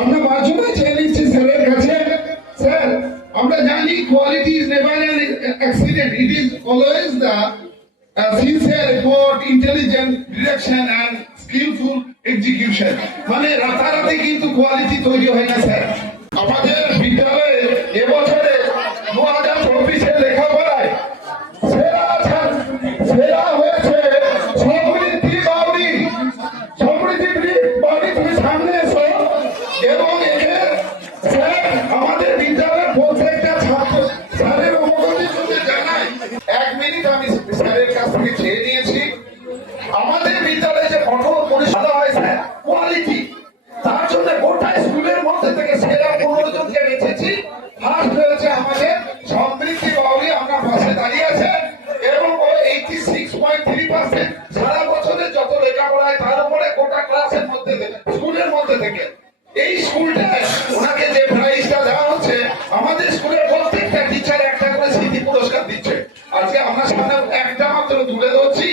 আমরা বাঁচবে চেয়ে স্যারের কাছে, স্যার, আমরা জানি quality is never an accident it is always the sincere effort intelligent direction and skilful execution মানে রাতারাতি কিন্তু কোয়ালিটি তৈরি হয় না, স্যার। পাশে দাঁড়িয়ে আছে এবং ও সিক্স পয়েন্ট থ্রি পার্সেন্ট সারা বছরে যত লেখাপড়া হয় তার গোটা ক্লাসের মধ্যে থেকে, স্কুলের মধ্যে থেকে। এই স্কুলটায় ওনাকে যে আজকে আমার সামনে একটা মাত্র তুলে ধরছি।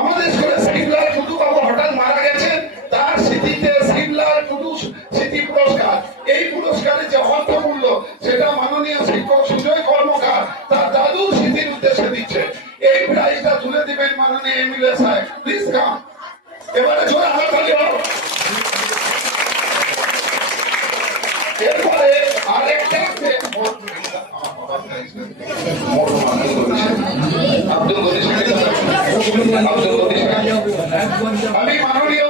আমাদের স্কুলে সিমলার টুডু বাবু হঠাৎ মারা গেছেন। তার স্মৃতিতে সিমলার টুডু স্মৃতি পুরস্কার। এই পুরস্কারের যে অর্থমূল্য, সেটা মাননীয় শিক্ষক সুজয় কর্মকার তার দাদুর স্মৃতির উদ্দেশ্যে দিচ্ছে। এই প্রাইজটা তুলে দিবেন মাননীয় এমএলএ সাহেব। প্লিজ কাম এবারে জোরে হাত এরপরে আব্দুল আমি মাননীয়